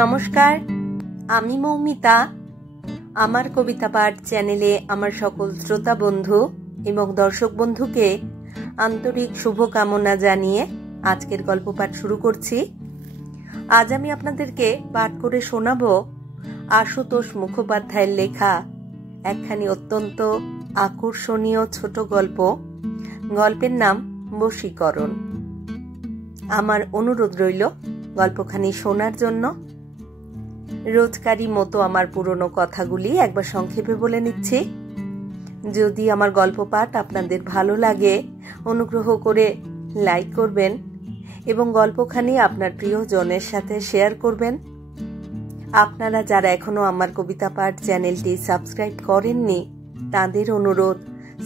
নমস্কার, আমি মৌমিতা। আমার কবিতা পাঠ চ্যানেলে আমার সকল শ্রোতা বন্ধু এবং দর্শক বন্ধুকে আন্তরিক শুভকামনা জানিয়ে আজকের গল্প পাঠ শুরু করছি। আজ আমি আপনাদেরকে পাঠ করে শোনাব আশুতোষ মুখোপাধ্যায়ের লেখা একখানি অত্যন্ত আকর্ষণীয় ছোট গল্প। গল্পের নাম বশীকরণ। আমার অনুরোধ রইল গল্পখানি শোনার জন্য। রোজকারই মতো আমার পুরনো কথাগুলি একবার সংক্ষেপে বলে নিচ্ছি। যদি আমার গল্প পাঠ আপনাদের ভালো লাগে, অনুগ্রহ করে লাইক করবেন এবং গল্পখানি আপনার প্রিয়জনের সাথে শেয়ার করবেন। আপনারা যারা এখনো আমার কবিতা পাঠ চ্যানেলটি সাবস্ক্রাইব করেননি, তাদের অনুরোধ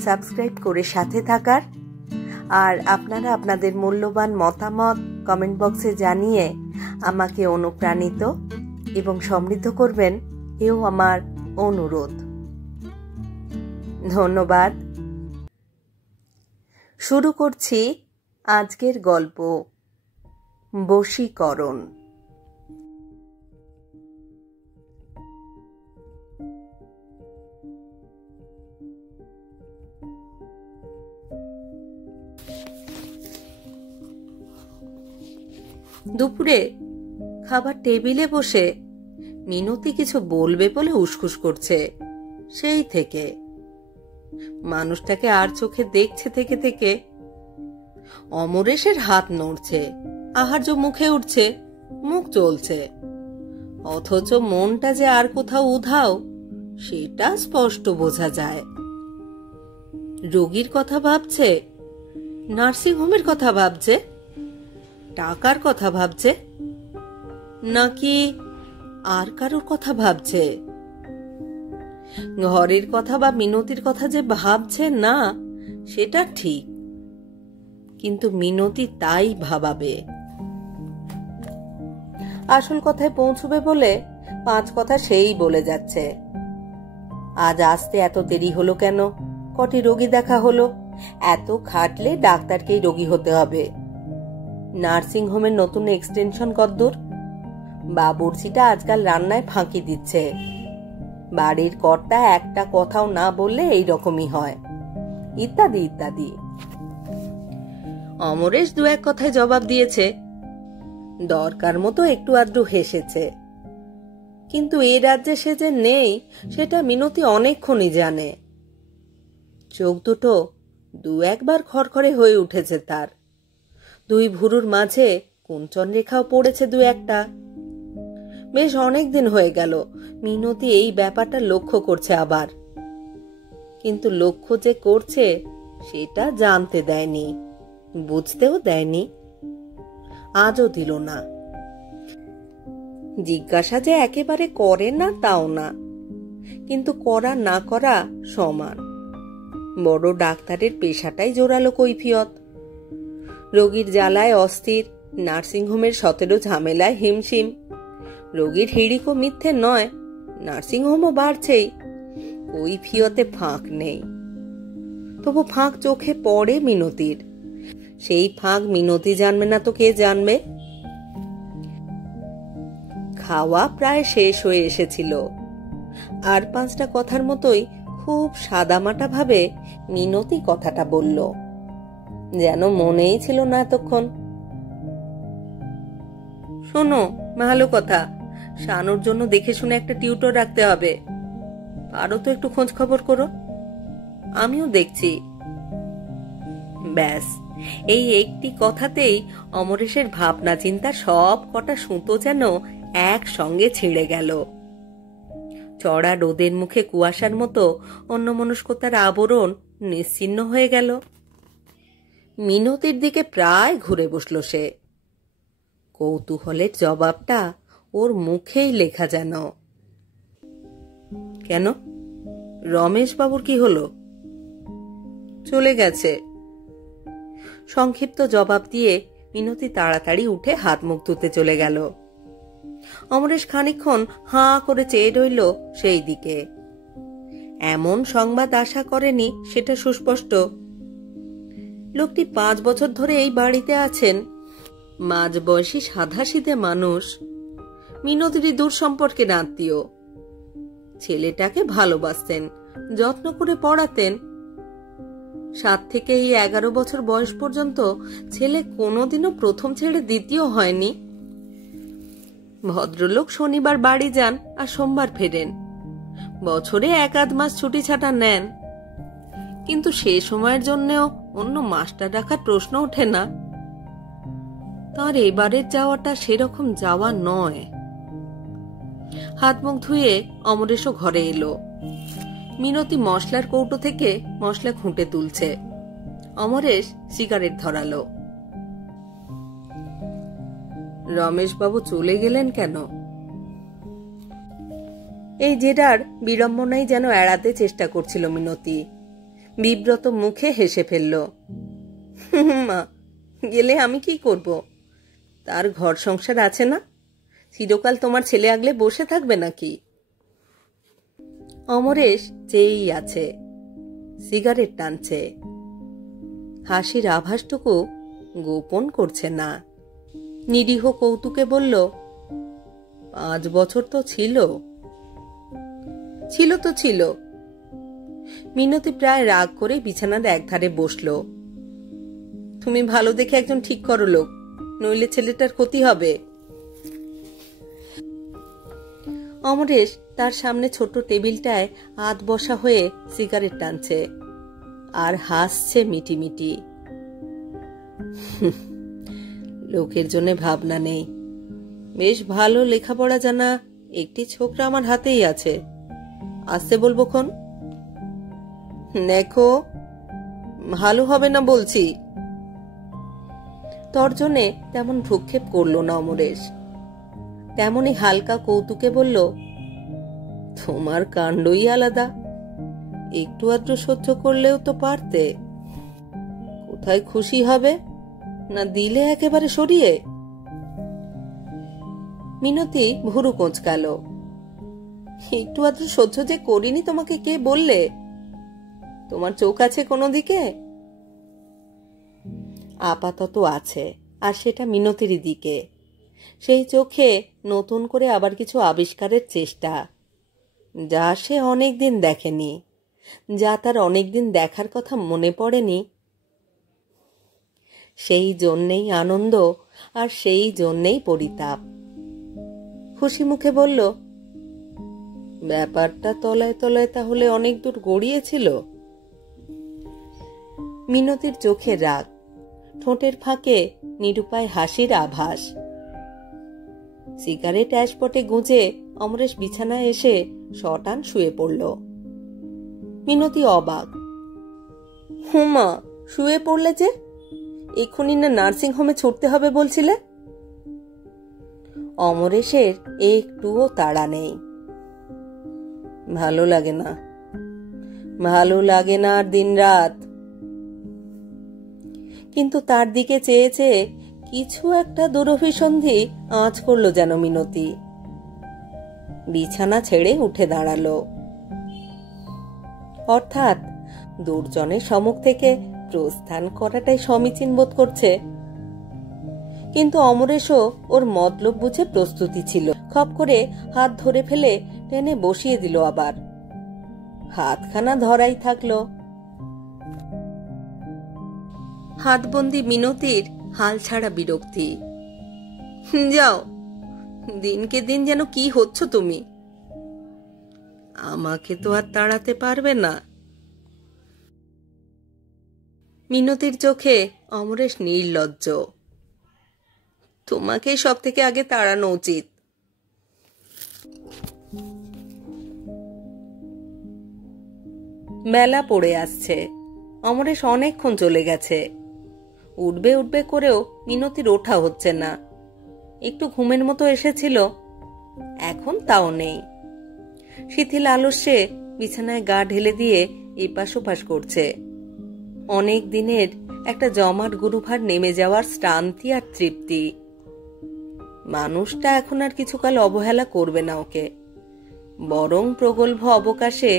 সাবস্ক্রাইব করে সাথে থাকার। আর আপনারা আপনাদের মূল্যবান মতামত কমেন্ট বক্সে জানিয়ে আমাকে অনুপ্রাণিত এবং সমৃদ্ধ করবেন, এও আমার অনুরোধ। ধন্যবাদ। শুরু করছি আজকের গল্প, বশীকরণ। দুপুরে খাবার টেবিলে বসে মিনতি কিছু বলবে বলে উসখুস করছে। সেই থেকে মানুষটাকে আর চোখে দেখছে থেকে থেকে অমরেশের হাত নড়ছে, আহার্য মুখে উঠছে, মুখ চলছে, অথচ মনটা যে আর কোথাও উধাও সেটা স্পষ্ট বোঝা যায়। রোগীর কথা ভাবছে, নার্সিংহোমের কথা ভাবছে, টাকার কথা ভাবছে, নাকি আর কারোর কথা ভাবছে? ঘরের কথা বা মিনতির কথা যে ভাবছে না সেটা ঠিক, কিন্তু মিনতি তাই ভাবাবে। আসল কথায় পৌঁছবে বলে 5 কথা সেই বলে যাচ্ছে। আজ আসতে এত দেরি হলো কেন? কটি রোগী দেখা হলো? এত খাটলে ডাক্তারকেই রোগী হতে হবে। নার্সিং হোমের নতুন এক্সটেনশন কদ্দূর? বাবুর্চিটা আজকাল রান্নায় ফাঁকি দিচ্ছে। বাড়ির কর্তা একটা কথাও না বললে এই রকমই হয়, ইত্যাদি ইত্যাদি। অমরেশ 2-1 কথায় জবাব দিয়েছে, দরকার মতো একটু আধটু হেসেছে। কিন্তু এ রাজ্যে সে যে নেই সেটা মিনতি অনেকক্ষণই জানে। চোখ দুটো 2-1 বার খড়খড়ে হয়ে উঠেছে তার। 2 ভুরুর মাঝে কুঞ্চন রেখাও পড়েছে 2-1টা। বেশ অনেকদিন হয়ে গেল মিনতি এই ব্যাপারটা লক্ষ্য করছে আবার, কিন্তু লক্ষ্য যে করছে সেটা জানতে দেয়নি, বুঝতেও দেয়নি, আজও দিল না। জিজ্ঞাসা যে একেবারে করে না তাও না, কিন্তু করা না করা সমান। বড় ডাক্তারের পেশাটাই জোরালো কৈফিয়ত। রোগীর জ্বালায় অস্থির, নার্সিংহোমের 17 ঝামেলায় হিমশিম। রোগীর হিড়িকও মিথ্যে নয়, নার্সিংহোমও বাড়ছেই, কৈফিয়তে ফাঁক নেই। তবু ফাঁক চোখে পড়ে মিনতির। সেই ফাঁক মিনতি জানবে না তো কে জানবে? খাওয়া প্রায় শেষ হয়ে এসেছিল। আর 5টা কথার মতোই খুব সাদামাটা ভাবে মিনতি কথাটা বলল, যেন মনেই ছিল না এতক্ষণ। শোনো, ভালো কথা, শানুর জন্য দেখে শুনে একটা টিউটর রাখতে হবে। পারো তো একটু খোঁজ খবর করো, আমিও দেখছি। ব্যাস, এই একটি কথাতেই অমরেশের ভাবনা চিন্তা সব কটা সুতো যেন একসঙ্গে ছিঁড়ে গেল। চড়া রোদের মুখে কুয়াশার মতো অন্যমনস্কতার আবরণ নিশ্চিহ্ন হয়ে গেল। মিনতির দিকে প্রায় ঘুরে বসল সে। কৌতূহলের জবাবটা ওর মুখেই লেখা যেন। কেন, রমেশ বাবুর কি হলো? চলে গেছে। সংক্ষিপ্ত জবাব দিয়ে মিনতি তাড়াতাড়ি উঠে হাত মুখ ধুতে চলে গেল। অমরেশ খানিকক্ষণ হাঁ করে চেয়ে রইল সেই দিকে। এমন সংবাদ আশা করেনি সেটা সুস্পষ্ট। লোকটি 5 বছর ধরে এই বাড়িতে আছেন, মাঝবয়সী সাধাসিধে মানুষ, মিনতিরই দূর সম্পর্কের আত্মীয়। ছেলেটাকে ভালোবাসতেন, যত্ন করে পড়াতেন। 7 থেকে 11 বছর বয়স পর্যন্ত ছেলে কোনোদিনও প্রথম ছেড়ে দ্বিতীয় হয়নি। ভদ্রলোক শনিবার বাড়ি যান আর সোমবার ফেরেন। বছরে 1-8 মাস ছুটি ছাটা নেন, কিন্তু সে সময়ের জন্যও অন্য মাস্টার রাখার প্রশ্ন ওঠে না। তার এবারের যাওয়াটা সেরকম যাওয়া নয়। হাত মুখ ধুয়ে অমরেশও ঘরে এলো। মিনতি মশলার কৌটো থেকে মশলা খুঁটে তুলছে। অমরেশ সিগারেট ধরালো। রমেশবাবু চলে গেলেন কেন? এই জেরার বিড়ম্বনাই যেন এড়াতে চেষ্টা করছিল মিনতি। বিব্রত মুখে হেসে ফেলল। মা, গেলে আমি কি করব? তার ঘর সংসার আছে না? চিরকাল তোমার ছেলে আগলে বসে থাকবে নাকি? অমরেশ চেয়েই আছে, সিগারেট টানছে। হাসির আভাসটুকু গোপন করছে না। নিরীহ কৌতুকে বলল, 5 বছর তো ছিল। ছিল তো ছিল। মিনতি প্রায় রাগ করে বিছানার একধারে বসল। তুমি ভালো দেখে একজন ঠিক করো লোক, নইলে ছেলেটার ক্ষতি হবে। অমরেশ তার সামনে ছোট টেবিলটায় আধ বসা হয়ে সিগারেট টানছে আর হাসছে মিটিমিটি। লোকের জন্য ভাবনা নেই। বেশ ভালো লেখাপড়া জানা একটি ছোকরা আমার হাতেই আছে। আসতে বলবো খন? দেখো, ভালো হবে না বলছি। তর্জনে তেমন ভ্রুক্ষেপ করল না অমরেশ। তেমনি হালকা কৌতুকে বলল, তোমার কাণ্ডই আলাদা। একটু আধটু সহ্য করলেও তো পারতে। কোথায় খুশি হবে না দিলে একেবারে সরিয়ে? মিনতি ভুরু কোঁচকাল। একটু আধটু সহ্য যে করিনি তোমাকে কে বললে? তোমার চোখ আছে কোনো দিকে? আপাতত আছে, আর সেটা মিনতির দিকে। সেই চোখে নতুন করে আবার কিছু আবিষ্কারের চেষ্টা, যা সে অনেকদিন দেখেনি, যা তার অনেকদিন দেখার কথা মনে পড়েনি। সেই জন্যেই আনন্দ, আর সেই জন্যেই পরিতাপ। খুশি মুখে বলল, ব্যাপারটা তলায় তলায় তাহলে অনেক দূর গড়িয়েছিল। মিনতির চোখে রাগ, ঠোঁটের ফাঁকে নিরুপায় হাসির আভাস। সিগারেট অ্যাশপটে গুঁজে অমরেশ বিছানায় এসে শটান শুয়ে পড়ল। মিনতি অবাক। হুমা, শুয়ে পড়লে যে? এক্ষুনি না নার্সিং হোমে ছুটতে হবে বলছিলে? অমরেশের একটুও তাড়া নেই। ভালো লাগে না, ভালো লাগে না আর দিন রাত। কিন্তু তার দিকে চেয়ে চেয়ে কিছু একটা দুরভিসন্ধি আঁচ করল যেন মিনতি। বিছানা ছেড়ে উঠে দাঁড়ালো। অর্থাৎ দুর্জনের সম্মুখ থেকে প্রস্থান করাটাই সমীচীন বোধ করছে। কিন্তু অমরেশও ওর মতলব বুঝে প্রস্তুতি ছিল। খপ করে হাত ধরে ফেলে টেনে বসিয়ে দিল। আবার হাতখানা ধরাই থাকলো। হাতবন্দি মিনতির হাল ছাড়া বিরক্তি। যাও, দিনকে দিন যেন কি হচ্ছ তুমি। আমাকে তো আর তাড়াতে পারবে না। মিনতির চোখে অমরেশ নির্লজ্জ। তোমাকে সব থেকে আগে তাড়ানো উচিত। বেলা পড়ে আসছে। অমরেশ অনেকক্ষণ চলে গেছে। উঠবে উঠবে করেও মিনতির ওঠা হচ্ছে না। একটু ঘুমের মতো এসেছিল, এখন তাও নেই। শিথিল আলস্যে বিছানায় গা ঢেলে দিয়ে এপাশ ওপাশ করছে। অনেক দিনের একটা জমাট গুরুভার নেমে যাওয়ার শ্রান্তি আর তৃপ্তি। মানুষটা এখন আর কিছুকাল অবহেলা করবে না ওকে, বরং প্রগল্ভ অবকাশে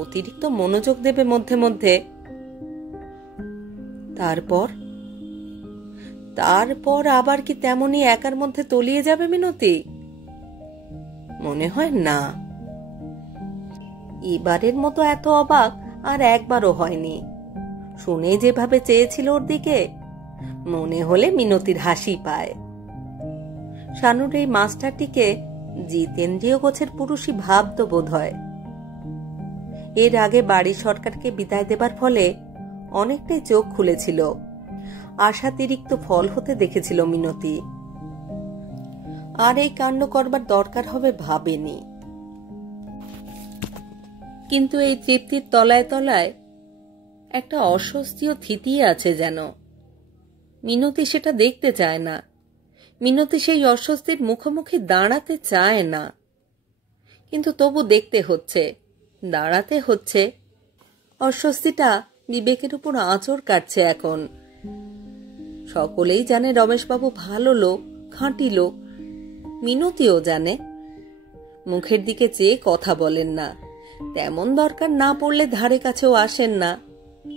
অতিরিক্ত মনোযোগ দেবে মধ্যে মধ্যে। তারপর তারপর আবার কি তেমনি একার মধ্যে তলিয়ে যাবে মিনতি? মনে হয় না। এবারের মতো এত অবাক আর একবারও হয়নি। শুনে যেভাবে চেয়েছিল ওর দিকে, মনে হলে মিনতির হাসি পায়। শানুর এই মাস্টারটিকে জিতেন্দ্রীয় গোছের পুরুষই ভাবত বোধ হয়। এর আগে বাড়ি সরকারকে বিদায় দেবার ফলে অনেকটাই চোখ খুলেছিল, আশাতিরিক্ত ফল হতে দেখেছিল মিনতি। আর এই কাণ্ড করবার দরকার হবে ভাবেনি। কিন্তু এই তৃপ্তির তলায় তলায় একটা অস্বস্তি ও থিতি আছে যেন। মিনতি সেটা দেখতে চায় না। মিনতি সেই অস্বস্তির মুখোমুখি দাঁড়াতে চায় না, কিন্তু তবু দেখতে হচ্ছে, দাঁড়াতে হচ্ছে। অস্বস্তিটা বিবেকের উপর আঁচড় কাটছে এখন। সকলেই জানে রমেশবাবু ভালো লোক, খাঁটি লোক। মিনতিও জানে। মুখের দিকে চেয়ে কথা বলেন না, তেমন দরকার না পড়লে ধারে কাছেও আসেন না।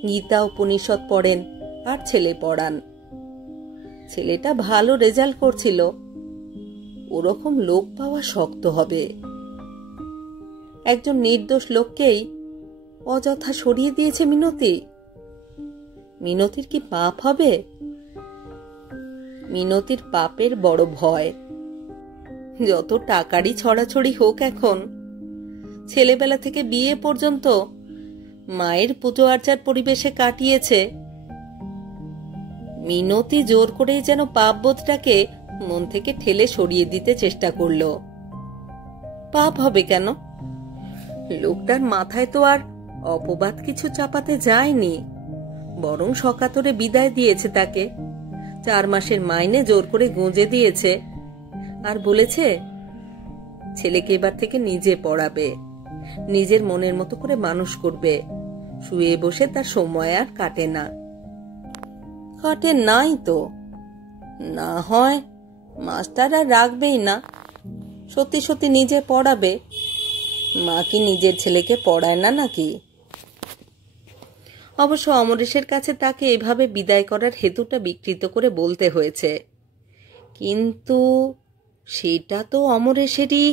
গীতা উপনিষদ পড়েন আর ছেলে পড়ান। ছেলেটা ভালো রেজাল্ট করছিল, ওরকম লোক পাওয়া শক্ত হবে। একজন নির্দোষ লোককেই অযথা সরিয়ে দিয়েছে মিনতি। মিনতির কি পাপ হবে? মিনতির পাপের বড় ভয়। যত টাকারই ছড়াছড়ি হোক, এখন ছেলেবেলা থেকে বিয়ে পর্যন্ত মায়ের পুজো আর্চার পরিবেশে কাটিয়েছে। মিনতি জোর করেই যেন পাপবোধটাকে মন থেকে ঠেলে সরিয়ে দিতে চেষ্টা করল। পাপ হবে কেন? লোকটার মাথায় তো আর অপবাদ কিছু চাপাতে যায়নি, বরং সকাতরে বিদায় দিয়েছে তাকে। 4 মাসের মাইনে জোর করে গুঁজে দিয়েছে, আর বলেছে ছেলেকে এবার থেকে নিজে পড়াবে, নিজের মনের মতো করে মানুষ করবে। শুয়ে বসে তার সময় আর কাটে না। কাটে নাই তো, না হয় মাস্টার আর রাখবেই না, সত্যি সত্যি নিজে পড়াবে। মা কি নিজের ছেলেকে পড়ায় না নাকি? অবশ্য অমরেশের কাছে তাকে এভাবে বিদায় করার হেতুটা বিকৃত করে বলতে হয়েছে, কিন্তু সেটা তো অমরেশেরই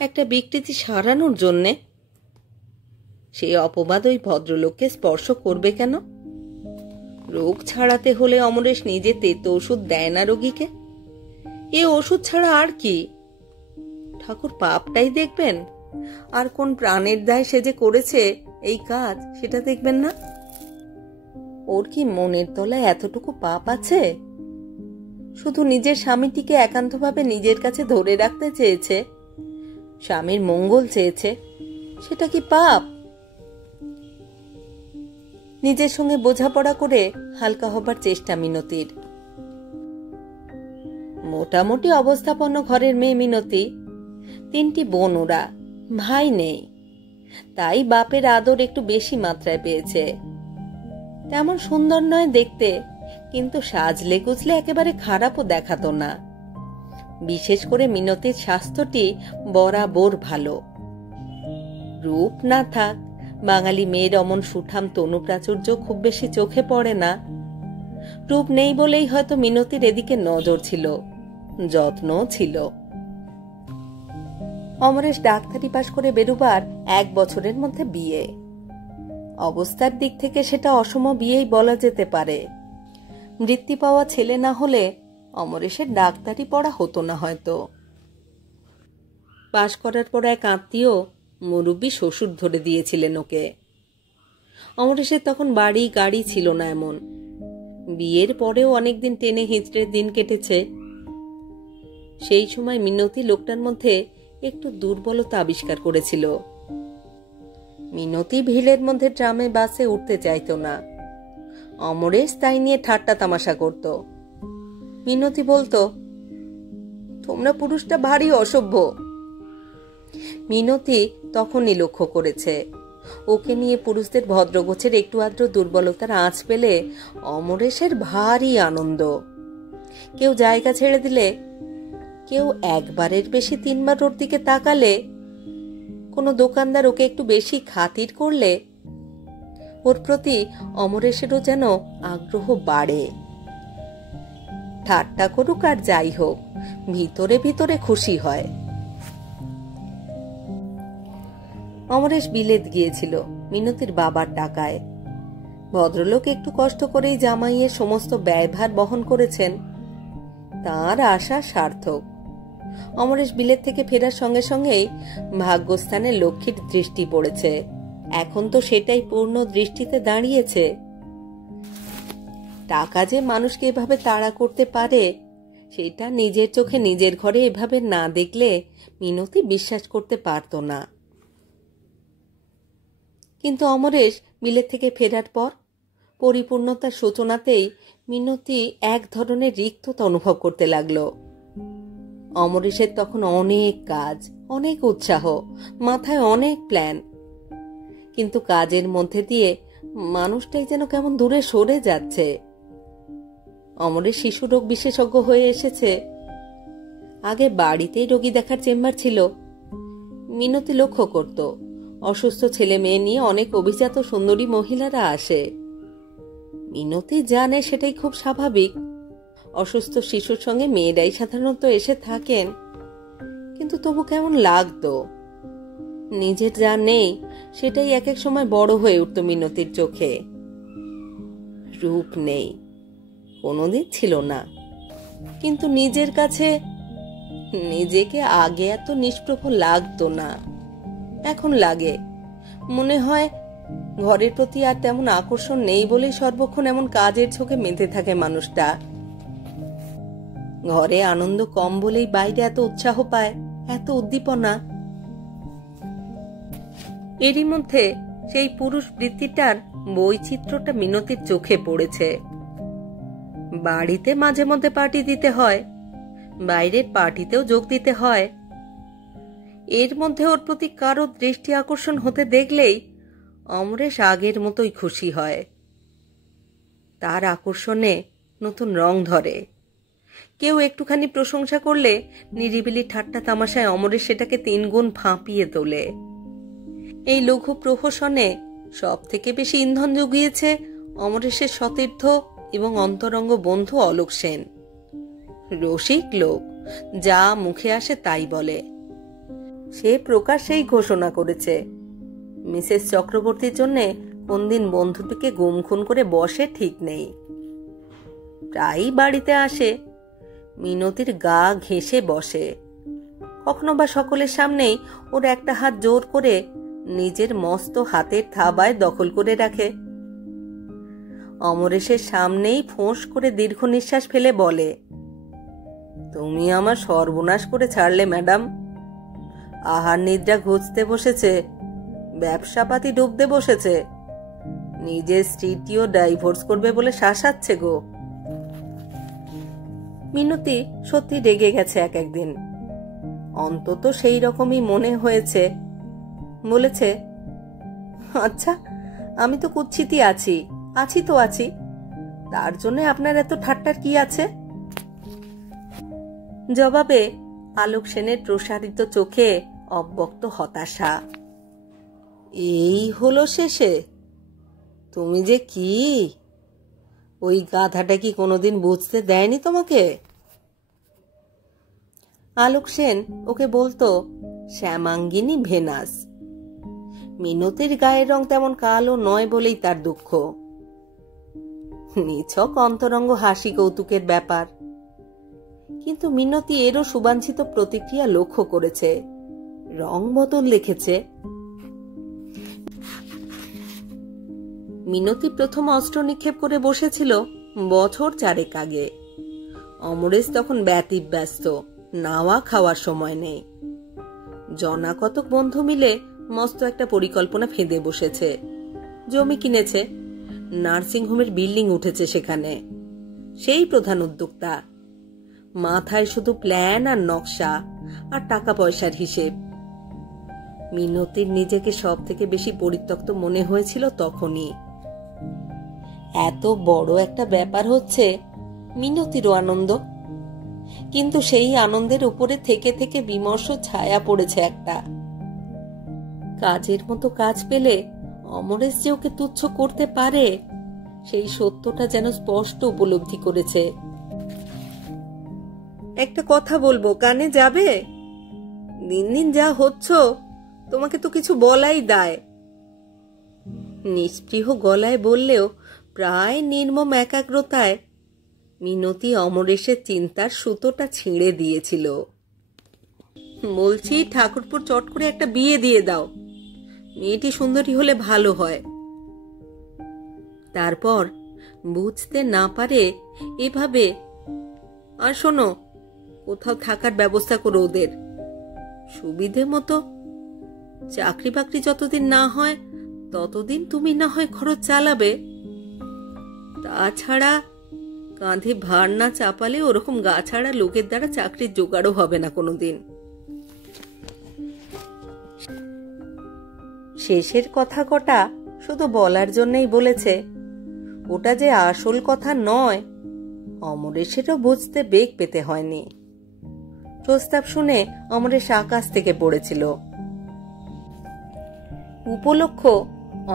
একটা বিকৃতি সারানোর জন্যে। সেই অপবাদ ওই ভদ্রলোককে স্পর্শ করবে কেন? রোগ ছাড়াতে হলে অমরেশ নিজে তেতো ওষুধ দেয় না রোগীকে? এ ওষুধ ছাড়া আর কি? ঠাকুর পাপটাই দেখবেন, আর কোন প্রাণের দায় সে যে করেছে এই কাজ সেটা দেখবেন না? ওর কি মনের তলায় এতটুকু পাপ আছে? শুধু নিজের স্বামীটিকে একান্তভাবে নিজের কাছে ধরে রাখতে চেয়েছে, স্বামীর মঙ্গল চেয়েছে, সেটা কি পাপ? নিজের সঙ্গে বোঝাপড়া করে হালকা হবার চেষ্টা মিনতির। মোটামুটি অবস্থাপন্ন ঘরের মেয়ে মিনতি। 3টি বোন ওরা, ভাই নেই, তাই বাপের আদর একটু বেশি মাত্রায় পেয়েছে। তেমন সুন্দর নয় দেখতে, কিন্তু সাজলে গুজলে একেবারে খারাপও দেখাতো না। বিশেষ করে মিনতির স্বাস্থ্যটি বরাবর ভালো। রূপ না থাক, বাঙালি মেয়ের অমন সুঠাম তনু প্রাচুর্য খুব বেশি চোখে পড়ে না। রূপ নেই বলেই হয়তো মিনতির এদিকে নজর ছিল, যত্নও ছিল। অমরেশ ডাক্তারি পাশ করে বেরুবার 1 বছরের মধ্যে বিয়ে। অবস্থার দিক থেকে সেটা অসম বিয়েই বলা যেতে পারে। বৃত্তি পাওয়া ছেলে না হলে অমরেশের ডাক্তারি পড়া হতো না হয়তো। পাশ করার পর এক আত্মীয় মুরব্বী শ্বশুর ধরে দিয়েছিলেন ওকে। অমরেশের তখন বাড়ি গাড়ি ছিল না এমন। বিয়ের পরেও অনেকদিন টেনে হিঁচড়ে দিন কেটেছে। সেই সময় মিনতি লোকটার মধ্যে একটু দুর্বলতা আবিষ্কার করেছিল। মিনতি ভিড়ের মধ্যে ট্রামে বাসে উঠতে চাইত না। অমরেশ তাই নিয়ে ঠাট্টা তামাশা করত। মিনতি বলতো, তোমরা পুরুষটা ভারী অসভ্য। মিনতি তখনই লক্ষ্য করেছে, ওকে নিয়ে পুরুষদের ভদ্রগোছের একটু আদ্র দুর্বলতার আঁচ পেলে অমরেশের ভারী আনন্দ। কেউ জায়গা ছেড়ে দিলে, কেউ একবারের বেশি 3 বার ওর দিকে তাকালে, কোনো দোকানদার ওকে একটু বেশি খাতির করলে, ওর প্রতি অমরেশেরও যেন আগ্রহ বাড়ে। ঠাট্টা করুক আর যাই হোক, ভিতরে ভিতরে খুশি হয়। অমরেশ বিলেত গিয়েছিল মিনতির বাবার টাকায়। ভদ্রলোক একটু কষ্ট করেই জামাইয়ের সমস্ত ব্যয়ভার বহন করেছেন। তাঁর আশা সার্থক। অমরেশ বিলেত থেকে ফেরার সঙ্গে সঙ্গেই ভাগ্যস্থানে লক্ষ্মীর দৃষ্টি পড়েছে। এখন তো সেটাই পূর্ণ দৃষ্টিতে দাঁড়িয়েছে। টাকা যে মানুষকে এভাবে তাড়া করতে পারে সেটা নিজের চোখে নিজের ঘরে এভাবে না দেখলে মিনতি বিশ্বাস করতে পারত না। কিন্তু অমরেশ বিলেত থেকে ফেরার পর পরিপূর্ণতার সূচনাতেই মিনতি এক ধরনের রিক্ততা অনুভব করতে লাগলো। অমরেশের তখন অনেক কাজ, অনেক উৎসাহ, মাথায় অনেক প্ল্যান, কিন্তু কাজের মধ্যে দিয়ে মানুষটাই যেন কেমন দূরে সরে যাচ্ছে। অমরেশ শিশু রোগ বিশেষজ্ঞ হয়ে এসেছে। আগে বাড়িতেই রোগী দেখার চেম্বার ছিল। মিনতি লক্ষ্য করত অসুস্থ ছেলে মেয়ে নিয়ে অনেক অভিজাত সুন্দরী মহিলারা আসে। মিনতি জানে সেটাই খুব স্বাভাবিক। অসুস্থ শিশুর সঙ্গে মেয়েরাই সাধারণত এসে থাকেন। কিন্তু তবু কেমন লাগতো। নিজের যা নেই সেটাই এক এক সময় বড় হয়ে উঠত মিনতির চোখে। রূপ নেই, কোনোদিন ছিল না, কিন্তু নিজের কাছে নিজেকে আগে এত নিষ্প্রভ লাগতো না। এখন লাগে। মনে হয় ঘরের প্রতি আর তেমন আকর্ষণ নেই বলে সর্বক্ষণ এমন কাজের ঝোঁকে মেতে থাকে মানুষটা। ঘরে আনন্দ কম বলেই বাইরে এত উৎসাহ পায়, এত উদ্দীপনা। এরই মধ্যে সেই পুরুষ বৃত্তিটার বৈচিত্র্যটা মিনতির চোখে পড়েছে। বাড়িতে মাঝে মধ্যে পার্টি দিতে হয়, বাইরের পার্টিতেও যোগ দিতে হয়। এর মধ্যে ওর প্রতি কারো দৃষ্টি আকর্ষণ হতে দেখলেই অমরেশ আগের মতোই খুশি হয়। তার আকর্ষণে নতুন রং ধরে। কেউ একটুখানি প্রশংসা করলে নিরিবিলি ঠাট্টা তামাশায় অমরেশ সেটাকে 3 গুণ ফাঁপিয়ে তোলে। এই লঘু প্রহসনে সব থেকে বেশি ইন্ধন জুগিয়েছে অমরেশের সতীর্থ এবং অন্তরঙ্গ বন্ধু অলোক সেন। রসিক লোক, যা মুখে আসে তাই বলে। সে প্রকাশ্যেই ঘোষণা করেছে মিসেস চক্রবর্তীর জন্য কোন দিন বন্ধুটিকে গুম খুন করে বসে ঠিক নেই। প্রায়ই বাড়িতে আসে, মিনতির গা ঘেঁষে বসে। কখনো বা সকলের সামনেই ওর একটা হাত জোর করে নিজের মস্ত হাতের থাবায় দখল করে রাখে। অমরেশের সামনেই ফোঁস করে দীর্ঘ নিঃশ্বাস ফেলে বলে, তুমি আমার সর্বনাশ করে ছাড়লে ম্যাডাম। আহার নিদ্রা ঘুচতে বসেছে, ব্যবসাপাতি ডুবতে বসেছে, নিজের স্ত্রীটিও ডাইভোর্স করবে বলে শাসাচ্ছে গো। মিনতি সত্যি রেগে গেছে একদিন, অন্তত সেই রকমই মনে হয়েছে। বলেছে, আচ্ছা আমি তো কুৎসিতই আছি, তার জন্য আপনার এত ঠাট্টার কি আছে? জবাবে আলোক সেনের প্রসারিত চোখে অব্যক্ত হতাশা। এই হলো শেষে? তুমি যে কি, ওই গাধাটা কি কোনোদিন বুঝতে দেয়নি তোমাকে? আলোক সেন ওকে বলতো শ্যামাঙ্গিনী ভেনাস। মিনতির গায়ের রং তেমন কালো নয় বলেই তার দুঃখ। নিছক অন্তরঙ্গ হাসি কৌতুকের ব্যাপার। কিন্তু মিনতি এরও সুবাঞ্ছিত প্রতিক্রিয়া লক্ষ্য করেছে, রং বদল দেখেছে। মিনতি প্রথম অস্ত্র নিক্ষেপ করে বসেছিল বছর 4 আগে। অমরেশ তখন ব্যতিব্যস্ত, নাওয়া খাওয়ার সময় নেই। জনা কতক বন্ধু মিলে মস্ত একটা পরিকল্পনা ফেঁদে বসেছে। জমি কিনেছে, নার্সিংহোমের বিল্ডিং উঠেছে সেখানে। সেই প্রধান উদ্যোক্তা। মাথায় শুধু প্ল্যান আর নকশা আর টাকা পয়সার হিসেব। মিনতির নিজেকে সব থেকে বেশি পরিত্যক্ত মনে হয়েছিল তখনই। এত বড় একটা ব্যাপার হচ্ছে, মিনতিরও আনন্দ, কিন্তু সেই আনন্দের উপরে থেকে থেকে বিমর্ষ ছায়া পড়েছে একটা। কাজের মতো কাজ পেলে অমরেশ যে ওকে তুচ্ছ করতে পারে সেই সত্যটা যেন স্পষ্ট উপলব্ধি করেছে। একটা কথা বলবো, কানে যাবে? দিন দিন যা হচ্ছ তোমাকে তো কিছু বলাই দায়। নিস্পৃহ গলায় বললেও প্রায় নির্মম একাগ্রতায় মিনতি অমরেশের চিন্তার সুতোটা ছিঁড়ে দিয়েছিল। বলছি, ঠাকুরপুর চট করে একটা বিয়ে দিয়ে দাও, মেয়েটি সুন্দরী হলে ভালো হয়। তারপর বুঝতে না পারে এভাবে, আর শোনো, কোথাও থাকার ব্যবস্থা করো ওদের, সুবিধে মতো। চাকরি বাকরি যতদিন না হয় ততদিন তুমি না হয় খরচ চালাবে, তাছাড়া কাঁধে ভার না চাপালে ওরকম গা ছাড়া লোকের দ্বারা চাকরির জোগাড়ও হবে না কোনোদিন। শেষের কথা কটা শুধু বলার জন্যই বলেছে, ওটা যে আসল কথা নয় অমরেশেরও বুঝতে বেগ পেতে হয়নি। প্রস্তাব শুনে অমরেশ আকাশ থেকে পড়েছিল। উপলক্ষ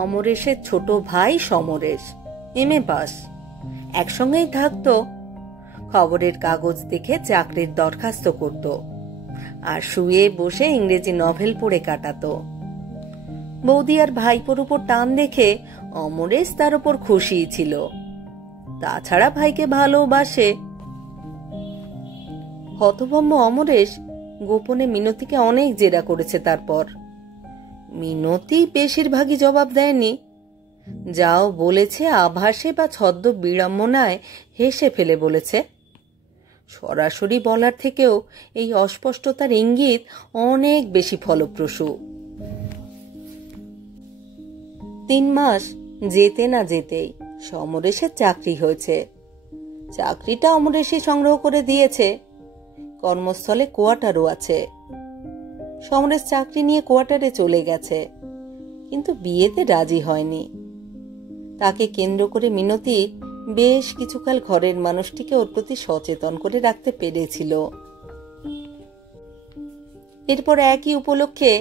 অমরেশের ছোট ভাই সমরেশ, এমএ পাস, একসঙ্গেই থাকতো, খবরের কাগজ দেখে চাকরির দরখাস্ত করত, আর শুয়ে বসে ইংরেজি নভেল পড়ে কাটাতো। বৌদি আর ভাইপোর উপর টান দেখে অমরেশ তার উপর খুশি ছিল, তাছাড়া ভাইকে ভালোবাসে। হতভম্ব অমরেশ গোপনে মিনতিকে অনেক জেরা করেছে। তারপর মিনতি বেশিরভাগই জবাব দেয়নি, যাও বলেছে আভাসে বা ছদ্ম বিড়ম্বনায় হেসে ফেলে বলেছে। সরাসরি বলার থেকেও এই অস্পষ্টতার ইঙ্গিত অনেক বেশি ফলপ্রসূ। 3 মাস যেতে না যেতেই সমরেশের চাকরি হয়েছে। চাকরিটা অমরেশই সংগ্রহ করে দিয়েছে। কর্মস্থলে কোয়ার্টারও আছে। সমরেশ চাকরি নিয়ে কোয়ার্টারে চলে গেছে, কিন্তু বিয়েতে রাজি হয়নি। তাকে কেন্দ্র করে মিনতি বেশ কিছুকাল ঘরের মানুষটিকে ওর প্রতি সচেতন করে রাখতে পেরেছিল। এরপর একই উপলক্ষে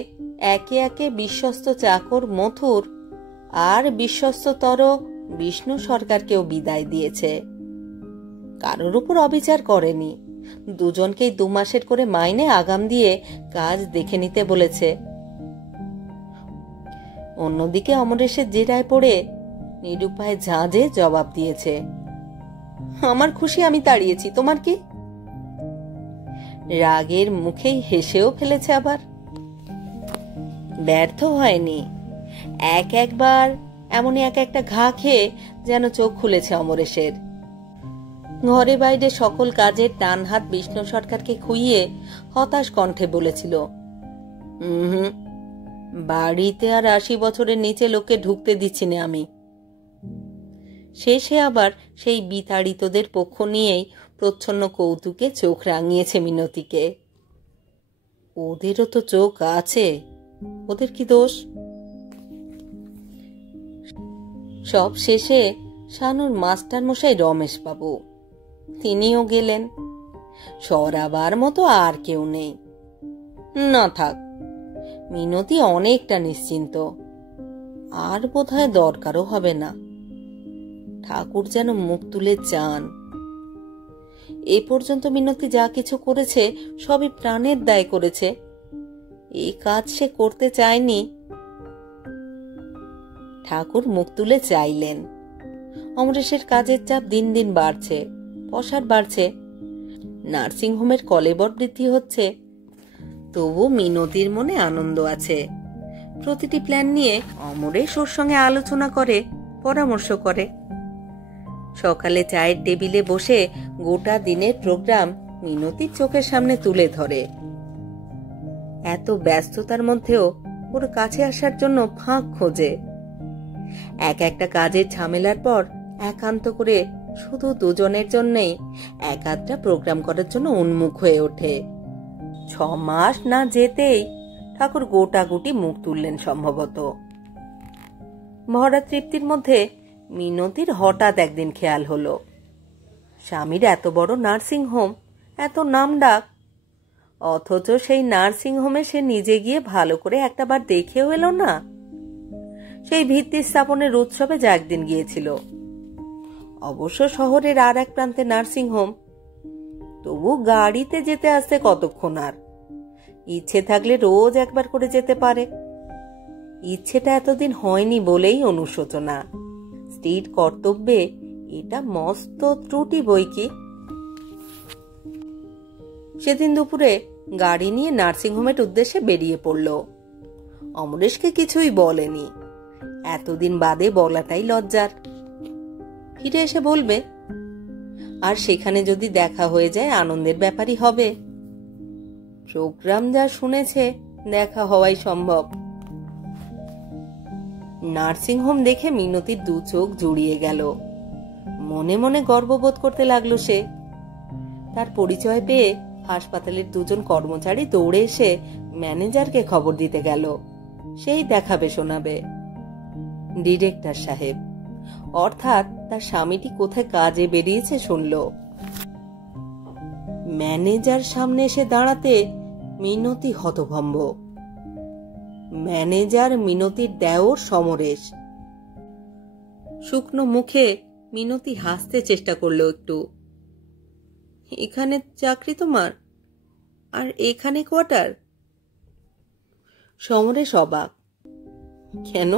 একে একে বিশ্বস্ত চাকর মথুর আর বিশ্বস্ততর বিষ্ণু সরকারকেও বিদায় দিয়েছে। কারোর উপর অবিচার করেনি, দুজনকেই 2 মাসের করে মাইনে আগাম দিয়ে কাজ দেখে নিতে বলেছে। অন্যদিকে অমরেশের জেরায় পড়ে নিরুপায় ঝাঁঝে জবাব দিয়েছে, আমার খুশি আমি তাড়িয়েছি, তোমার কি? রাগের মুখেই হেসেও ফেলেছে। আবার ব্যর্থ হয়নি। একবার এমনই একটা ঘা খেয়ে যেন চোখ খুলেছে অমরেশের। ঘরে বাইরে সকল কাজের টান হাত বিষ্ণু সরকারকে খুইয়ে হতাশ কণ্ঠে বলেছিল, বাড়িতে আর 80 বছরের নিচে লোককে ঢুকতে দিচ্ছি না আমি। শেষে আবার সেই বিতাড়িতদের পক্ষ নিয়েই প্রচ্ছন্ন কৌতুকে চোখ রাঙিয়েছে মিনতিকে। ওদেরও তো চোখ আছে, ওদের কি দোষ? সব শেষে শানুর মাস্টার মশাই রমেশ বাবু, তিনিও গেলেন। সরাবার মতো আর কেউ নেই। না থাক, মিনতি অনেকটা নিশ্চিন্ত, আর বোধহয় দরকারও হবে না। ঠাকুর যেন মুখ তুলে চান। এ পর্যন্ত মিনতি যা কিছু করেছে সবই প্রাণের দায় করেছে। এই কাজ সে করতে চায়নি। ঠাকুর মুখ তুলে চাইলেন। অমরেশের কাজের চাপ দিন দিন বাড়ছে, পসার বাড়ছে, নার্সিংহোমের কলেবর বৃদ্ধি হচ্ছে। তবু মিনতির মনে আনন্দ আছে। প্রতিটি প্ল্যান নিয়ে অমরেশ ওর সঙ্গে আলোচনা করে, পরামর্শ করে। সকালে চায়ের টেবিলে বসে গোটা দিনের প্রোগ্রাম মিনতির চোখের সামনে তুলে ধরে। এত ব্যস্ততার মধ্যেও ওর কাছে আসার জন্য ফাঁক খোঁজে। একটা কাজের ঝামেলার পর একান্ত করে শুধু দুজনের জন্যই একাধটা প্রোগ্রাম করার জন্য উন্মুখ হয়ে ওঠে। 6 মাস না যেতেই ঠাকুর গোটাগুটি মুখ তুললেন সম্ভবত। ভরা তৃপ্তির মধ্যে মিনতির হঠাৎ একদিন খেয়াল হলো, স্বামীর এত বড় নার্সিং হোম, এত নাম ডাক, অথচ সেই নার্সিং হোমে সে নিজে গিয়ে ভালো করে একটাবার দেখেও এলো না। সেই ভিত্তি স্থাপনের উৎসবে যা একদিন গিয়েছিল, অবশ্য শহরের আর এক প্রান্তে নার্সিং হোম, তবু গাড়িতে যেতে আসতে কতক্ষণ আর। ইচ্ছে থাকলে রোজ একবার করে যেতে পারে। ইচ্ছেটা এতদিন হয়নি বলেই অনুশোচনা। স্ত্রীর কর্তব্যে এটা মস্ত ত্রুটি বই কি। সেদিন দুপুরে গাড়ি নিয়ে নার্সিংহোমের উদ্দেশ্যে বেরিয়ে পড়ল। অমরেশকে কিছুই বলেনি, এতদিন বাদে বলাটাই লজ্জার। ফিরে এসে বলবে, আর সেখানে যদি দেখা হয়ে যায় আনন্দের ব্যাপারই হবে। প্রোগ্রাম যা শুনেছে দেখা হওয়াই সম্ভব। নার্সিংহোম দেখে মিনতির দু চোখ জুড়িয়ে গেল। মনে মনে গর্ববোধ করতে লাগলো সে। তার পরিচয় পেয়ে হাসপাতালের দুজন কর্মচারী দৌড়ে এসে ম্যানেজারকে খবর দিতে গেল। সেই দেখাবে শোনাবে। ডিরেক্টর সাহেব, অর্থাৎ তার স্বামীটি কোথায় কাজে বেরিয়েছে শুনল। ম্যানেজার সামনে এসে দাঁড়াতে মিনতি হতভম্ব। ম্যানেজার মিনতির দেওর সমরেশ। শুকনো মুখে মিনতি হাসতে চেষ্টা করলো একটু। এখানে চাকরি তোমার, আর এখানে কোয়ার্টার? সমরেশ অবাক। কেন,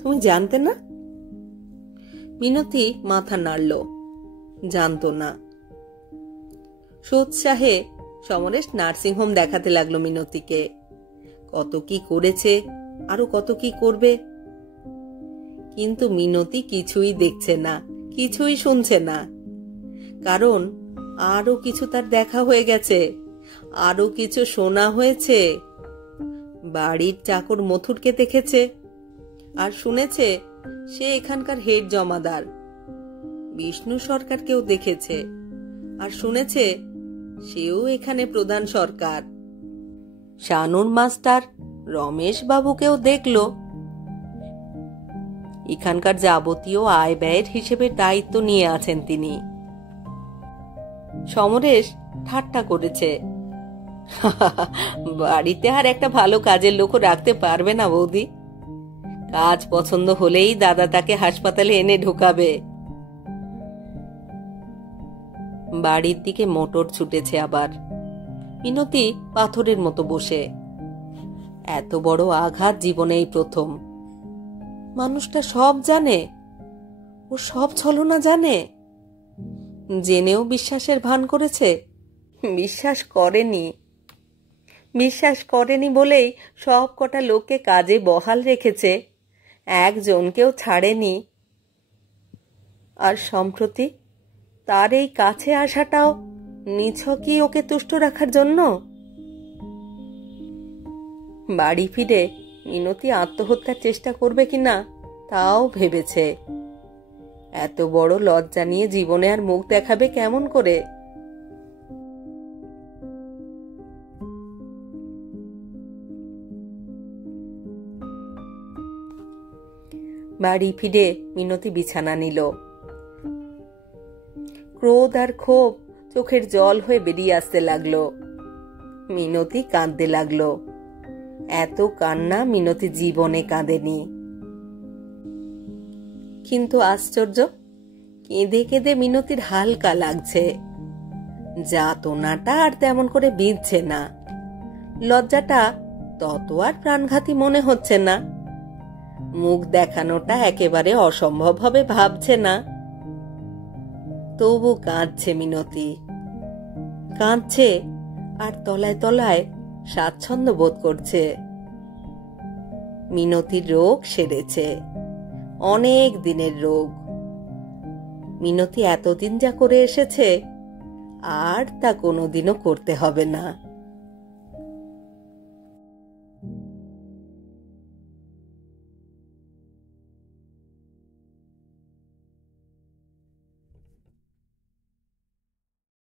তুমি জানতে না? মিনতি মাথা নাড়ল, জানতো না। সোৎসাহে সমরেশ নার্সিংহোম দেখাতে লাগলো মিনতিকে। কত কি করেছে, আরো কত কি করবে। কিন্তু মিনতি কিছুই দেখছে না, কিছুই শুনছে না। কারণ আরো কিছু তার দেখা হয়ে গেছে, আরো কিছু শোনা হয়েছে। বাড়ির চাকর মথুরকে দেখেছে, আর শুনেছে সে এখানকার হেড জমাদার। বিষ্ণু সরকারকেও দেখেছে, আর শুনেছে সেও এখানে প্রধান সরকার। শানুর মাস্টার রমেশ বাবুকেও দেখল। এখানকার যাবতীয় আয় ব্যয়ের হিসেবে দায়িত্ব নিয়ে আছেন তিনি। সমরেশ ঠাট্টা করেছে, বাড়িতে আর একটা ভালো কাজের লোকও রাখতে পারবে না বৌদি। কাজ পছন্দ হলেই দাদা তাকে হাসপাতালে এনে ঢোকাবে। বাড়ির দিকে মোটর ছুটেছে আবার। মিনতি পাথরের মতো বসে। এত বড় আঘাত জীবনেই প্রথম। মানুষটা সব জানে, ও সব ছলনা জানে। জেনেও বিশ্বাসের ভান করেছে। বিশ্বাস করেনি বলেই সব কটা লোককে কাজে বহাল রেখেছে, একজনকেও ছাড়েনি। আর সম্প্রতি তার এই কাছে আসাটাও নিছকই ওকে তুষ্ট রাখার জন্য। বাড়ি ফিরে মিনতি আত্মহত্যার চেষ্টা করবে কিনা তাও ভেবেছে। এত বড় লজ্জা নিয়ে জীবনে আর মুখ দেখাবে কেমন করে? বাড়ি ফিরে মিনতি বিছানা নিল। ক্রোধ আর ক্ষোভ চোখের জল হয়ে বেরিয়ে আসতে লাগলো। মিনতি কাঁদতে লাগলো। এত কান্না মিনতি জীবনে কাঁদেনি। কিন্তু আশ্চর্য, কেঁদে কেঁদে মিনতির হালকা লাগছে। যাতনাটা আর তেমন করে বিঁধছে না। লজ্জাটা তত আর প্রাণঘাতী মনে হচ্ছে না। মুখ দেখানোটা একেবারে অসম্ভব হবে ভাবছে না। তবু কাঁদছে মিনতি, কাঁদছে আর তলায় তলায় স্বাচ্ছন্দ্য বোধ করছে। মিনতির রোগ সেরেছে, অনেক দিনের রোগ। মিনতি এতদিন যা করে এসেছে আর তা কোনোদিনও করতে হবে না।